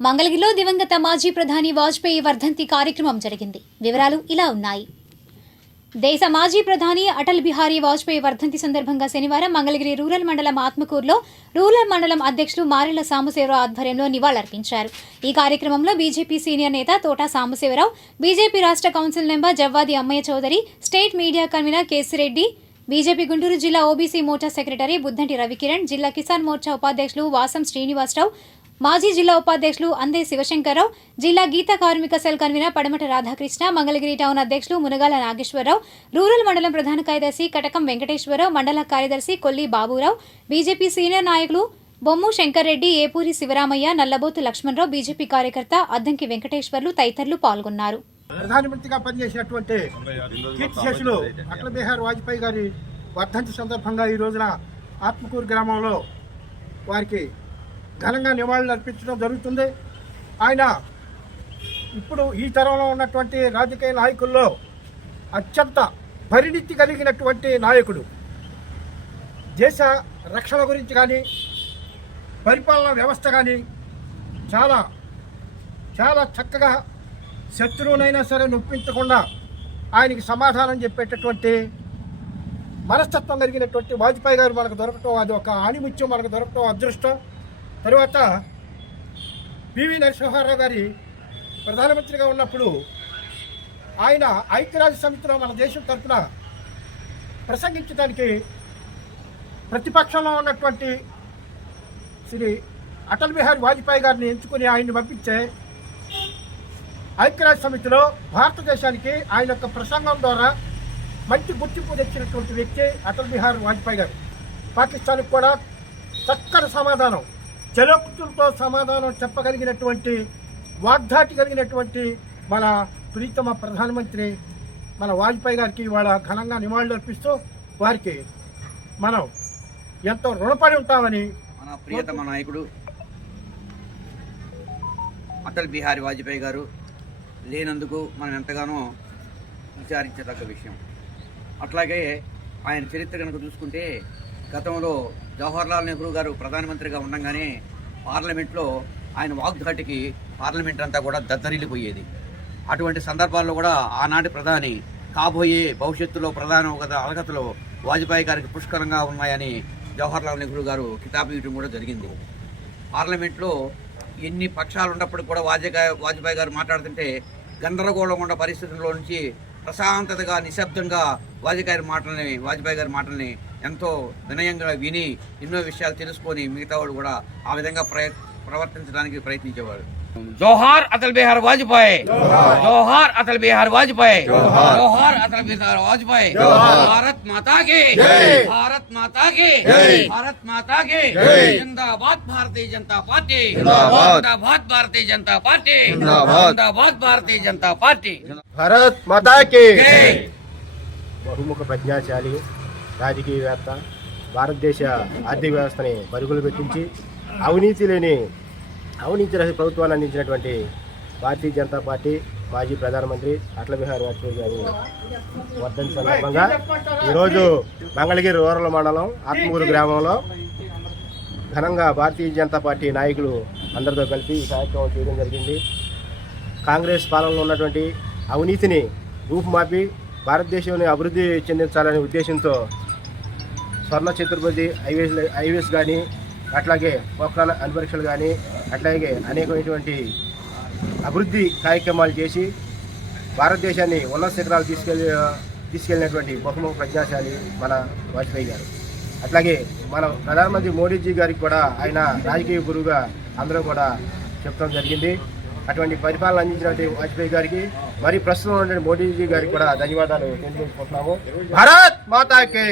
మంగళగిరిలో దివంగత మాజీ ప్రధాని వాజ్పేయి వర్ధంతి కార్యక్రమం జరిగింది. వివరాలు ఇలా ఉన్నాయి. దేశ మాజీ ప్రధాని అటల్ బిహారీ వాజ్పేయి వర్ధంతి సందర్భంగా శనివారం మంగళగిరి రూరల్ మండలం ఆత్మకూరులో రూరల్ మండలం అధ్యక్షులు మారెళ్ళ సాంబశివరావు ఆధ్వర్యంలో నివాళులర్పించారు. ఈ కార్యక్రమంలో బీజేపీ సీనియర్ నేత తోటా సాంబశివరావు బీజేపీ రాష్ట్ర council member Javvadi Ammayya Chowdary state media convener Kesireddy BJP Guntur జిల్లా ఓబీసీ మోర్చా సెక్రటరీ బుద్దంటి రవికిరణ్ జిల్లా కిసాన్ మోర్చా ఉపాధ్యక్షులు వాసం శ్రీనివాసరావు మాజీ జిల్లా ఉపాధ్యక్షులు అందే శివశంకర్రావు జిల్లా గీత కార్మిక సెల్ కన్వీనర్ పడమట రాధాకృష్ణ మంగళగిరి టౌన్ అధ్యక్షులు మునగాల నాగేశ్వరరావు రూరల్ మండలం ప్రధాన కార్యదర్శి కటకం వెంకటేశ్వరరావు మండల కార్యదర్శి కొల్లి బాబురావు బీజేపీ సీనియర్ నాయకులు బొమ్ము శంకర్రెడ్డి ఏపూరి శివరామయ్య నల్లబోతు లక్ష్మణరావు బీజేపీ కార్యకర్త అద్దంకి వెంకటేశ్వర్లు తదితరులు పాల్గొన్నారు. ప్రధానమంత్రిగా పనిచేసినటువంటి కీర్తి శేషులు అటల్ బిహార్ వాజ్పేయి గారి వర్ధంతి సందర్భంగా ఈ రోజున ఆత్మకూరు గ్రామంలో వారికి ఘనంగా నివాళులు అర్పించడం జరుగుతుంది. ఆయన ఇప్పుడు ఈ తరంలో ఉన్నటువంటి రాజకీయ నాయకుల్లో అత్యంత పరిణితి కలిగినటువంటి నాయకుడు. దేశ రక్షణ గురించి కానీ పరిపాలనా వ్యవస్థ కానీ చాలా చాలా చక్కగా శత్రువునైనా సరే నొప్పించకుండా ఆయనకి సమాధానం చెప్పేటటువంటి మనస్తత్వం కలిగినటువంటి వాజ్పేయి గారు మనకు దొరకటం అది ఒక ఆణిముత్యం మనకు దొరకటం అదృష్టం. తర్వాత పివి నరసింహారావు గారి ప్రధానమంత్రిగా ఉన్నప్పుడు ఆయన ఐక్యరాజ్య సమితిలో మన దేశం తరఫున ప్రసంగించడానికి ప్రతిపక్షంలో ఉన్నటువంటి శ్రీ అటల్ బిహారీ వాజ్పేయి గారిని ఎంచుకుని ఆయన్ని పంపించే ఐక్యరాజ్య సమితిలో భారతదేశానికి ఆయన యొక్క ప్రసంగం ద్వారా మంచి గుర్తింపు తెచ్చినటువంటి వ్యక్తి అటల్ బిహారీ వాజ్పేయి గారు. పాకిస్తాన్కి కూడా చక్కని సమాధానం. చలోక్తులతో సమాధానం చెప్పగలిగినటువంటి వాగ్దాటి కలిగినటువంటి మన ప్రీతమ ప్రధానమంత్రి మన వాజ్పేయి గారికి ఇవాళ ఘనంగా నివాళులు అర్పిస్తూ వారికి మనం ఎంతో రుణపడి ఉంటామని మన ప్రియతమ నాయకుడు అటల్ బిహారీ వాజ్పేయి గారు లేనందుకు మనం ఎంతగానో విచారించదగ్గ విషయం. అట్లాగే ఆయన చరిత్ర కనుక చూసుకుంటే గతంలో జవహర్లాల్ నెహ్రూ గారు ప్రధానమంత్రిగా ఉండగానే పార్లమెంట్లో ఆయన వాగ్ధాటికి పార్లమెంట్ అంతా కూడా దద్దరిల్లిపోయేది. అటువంటి సందర్భాల్లో కూడా ఆనాటి ప్రధాని కాబోయే భవిష్యత్తులో ప్రధాన ఒక అర్హతలో వాజ్పేయి గారికి పుష్కలంగా ఉన్నాయని జవహర్లాల్ నెహ్రూ గారు కితాబు ఇవ్వడం కూడా జరిగింది. పార్లమెంట్లో ఎన్ని పక్షాలు ఉన్నప్పటికీ కూడా వాజ్పేయి వాజ్పేయి గారు మాట్లాడుతుంటే గందరగోళం ఉన్న పరిస్థితుల్లో నుంచి ప్రశాంతతగా నిశ్శబ్దంగా వాజ్పేయి గారి మాటల్ని వాజ్పేయి గారి మాటల్ని ఎంతో వినయంగా విని ఎన్నో విషయాలు తెలుసుకొని మిగతా వాళ్ళు కూడా ఆ విధంగా ప్రయత్ ప్రవర్తించడానికి ప్రయత్నించేవారు. జోహార్ అటల్ బిహార్ వాజ్పేయి జోహార్ అటల్ బిహార్ వాజ్పేయి జోహార్ అటల్ బిహార్ వాజ్పేయి భారత్ మాతా కి భారత్ మాతా కి భారత్ మాతా కి జిందాబాద్ భారతీయ జనతా పార్టీ జిందాబాద్ భారతీయ జనతా పార్టీ జిందాబాద్ భారతీయ జనతా పార్టీ భరత్ మాతాకి జై. బహుముఖ ప్రజ్ఞాశాలి రాజకీయవేత్త భారతదేశ ఆర్థిక వ్యవస్థని పరుగులు పెట్టించి అవినీతి లేని అవినీతి రహిత ప్రభుత్వాన్ని అందించినటువంటి భారతీయ జనతా పార్టీ మాజీ ప్రధానమంత్రి అటల్ బిహారీ వాజ్పేయి గారి వర్ధంతి సందర్భంగా ఈరోజు మంగళగిరి రూరల్ మండలం ఆత్మూరు గ్రామంలో ఘనంగా భారతీయ జనతా పార్టీ నాయకులు అందరితో కలిపి ఈ కార్యక్రమం చేయడం జరిగింది. కాంగ్రెస్ పాలనలో ఉన్నటువంటి అవినీతిని రూపుమాపి భారతదేశాన్ని అభివృద్ధి చెందించాలనే ఉద్దేశంతో స్వర్ణ చతుర్పతి ఐవేస్ ఐవేస్ కానీ అట్లాగే పోఖరాన్ అనుపరీక్షలు కానీ అట్లాగే అనేకమైనటువంటి అభివృద్ధి కార్యక్రమాలు చేసి భారతదేశాన్ని ఉన్నత శిఖరాలు తీసుకెళ్ళి తీసుకెళ్ళినటువంటి బహుముఖ ప్రజ్ఞాశాలి మన వాజ్పేయి గారు. అట్లాగే మన ప్రధానమంత్రి మోడీజీ గారికి కూడా ఆయన రాజకీయ గురువుగా అందరూ కూడా చెప్పడం జరిగింది. అటువంటి పరిపాలన అందించినటువంటి వాజ్పేయి గారికి మరి ప్రస్తుతం ఉన్నటువంటి మోడీజీ గారికి కూడా ధన్యవాదాలు తెలియజేసుకుంటున్నాము. భారత్ మాతాకి!